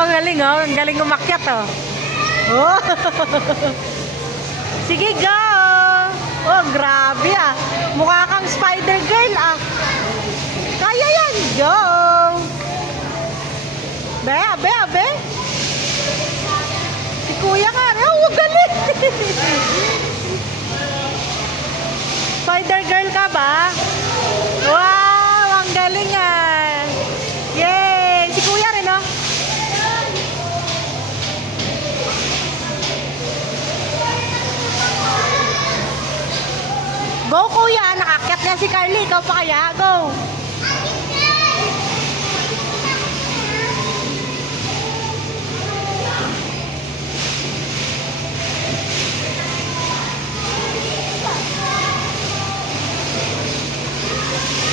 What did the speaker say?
ang galing, oh. Ang galing umakyat, oh. Oh. Sige, go! Oh, grabe, ah. Mukha kang spider girl, ah. Kaya yan, go! Be, abe, abe. Si kuya nga, oh, galing! Spider girl ka ba? Wow, ang galing, ah. Yay! Si kuya rin, oh. Go, kuya. Nakakyat na si Carly. Ikaw pa kaya? Go.